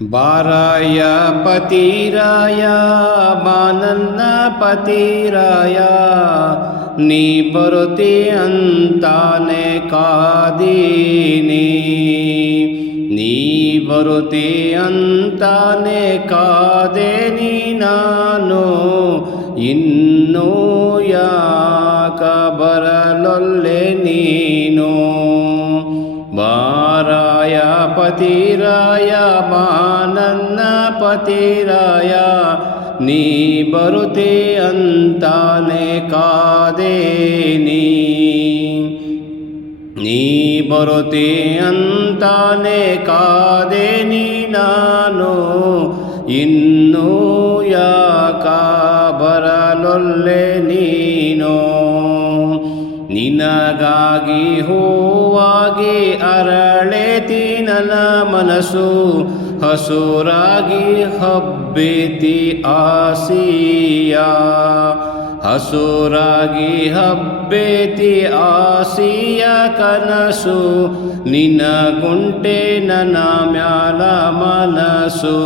ಬಾರಾಯ ಪತಿರಾಯ ಬಾನನ್ನ ಪತಿರಾಯ ನೀ ಬರುತ್ತಿ ಅಂತಾನೆ ಕಾದೀನಿ ನೀ ಬರುತ್ತಿ ಅಂತಾನೆ ಕಾದೇನಿ ನಾನು ಇನ್ನೂ ಯಾಕ ಬರಲೊಲ್ಲೆ ನೀನು ಬಾರಾಯ ಪತಿರಾಯ ಬಾನನ್ನ ಪತಿರಾಯ ನೀ ಬರುತ್ತಿ ಅಂತಾನೆ ಕಾದೇನಿ ನೀ ಬರುತ್ತಿ ಅಂತಾನೆ ಕಾದೇನಿ ನಾನು ಇನ್ನೂ ಯಾಕ ಬರಲೊಲ್ಲೆ ನೀನು ನಿನಗಾಗಿ ಹೂವಾಗಿ ಅರಳೇತಿ ನನ್ನ ಮನಸ್ಸು ಹಸುರಾಗಿ ಹಬ್ಬೇತಿ ಆಸಿಯ ಹಸುರಾಗಿ ಹಬ್ಬೇತಿ ಆಸಿಯ ಕನಸು ನಿನ್ನ ಗುಂಟೆ ನನ್ನ ಮ್ಯಾಲ ಮನಸ್ಸು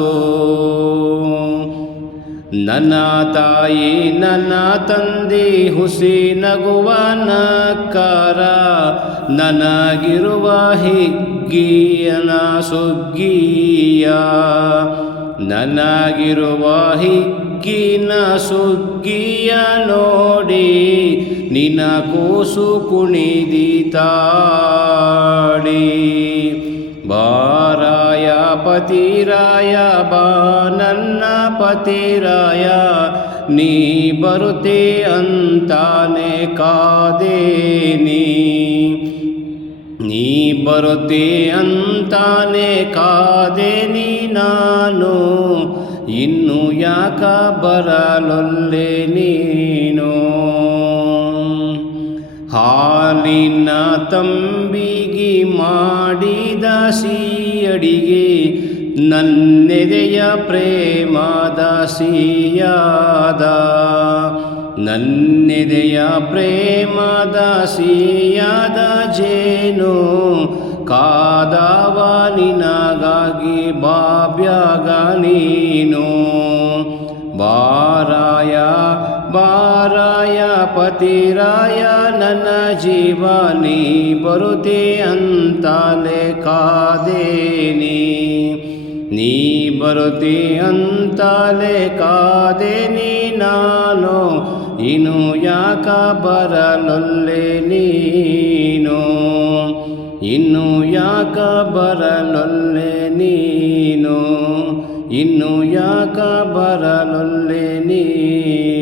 ನನ್ನ ತಾಯಿ ನನ್ನ ತಂದೆ ಹುಸಿ ನಗುವ ನಕ್ಕಾರ ನನಗಿರುವ ಹಿಗ್ಗಿಯನ ಸುಗ್ಗಿಯ ನನಗಿರುವ ಹಿಗ್ಗಿನ ಸುಗ್ಗಿಯ ನೋಡಿ ನಿನ್ನ ಕೂಸು ಕುಣಿದಿತಾಡಿ ಬಾರಾಯ ಪತಿರಾಯ ಬಾನನ್ನ ಪತಿರಾಯ ನೀ ಬರುತ್ತಿ ಅಂತಾನೆ ಕಾದೇನಿ ನೀ ಬರುತ್ತಿ ಅಂತಾನೆ ಕಾದೇನಿ ನಾನು ಇನ್ನು ಯಾಕ ಬರಲೊಲ್ಲೆ ನೀನು ಹಾಲಿನ ತಂಬಿಗಿ ಮಾಡಿದ ಸಿಯಡಿಗೆ ನನ್ನೆದೆಯ ಪ್ರೇಮದ ಸಿಯಾದ ನನ್ನೆದೆಯ ಪ್ರೇಮದ ಸಿಯಾದ ಜೇನು ಕಾದವ ನಿನಗಾಗಿ ಬಾಬ್ಯಾಗ ನೀನು ಬಾರಾಯ ಬಾರಾಯ ಪತಿರಾಯ ನನ್ನ ಜೀವ ನೀ ಬರುತ್ತಿ ಅಂತಾನೆ ಕಾದೇನಿ ನೀ ಬರುತ್ತಿ ಅಂತಾನೆ ಕಾದೇನಿ ನಾನು ಇನ್ನು ಯಾಕ ಬರಲೊಲ್ಲೆ ನೀನು ಇನ್ನು ಯಾಕ ಬರಲೊಲ್ಲೆ ನೀನು ಇನ್ನು ಯಾಕ ಬರಲೊಲ್ಲೆ ನೀನು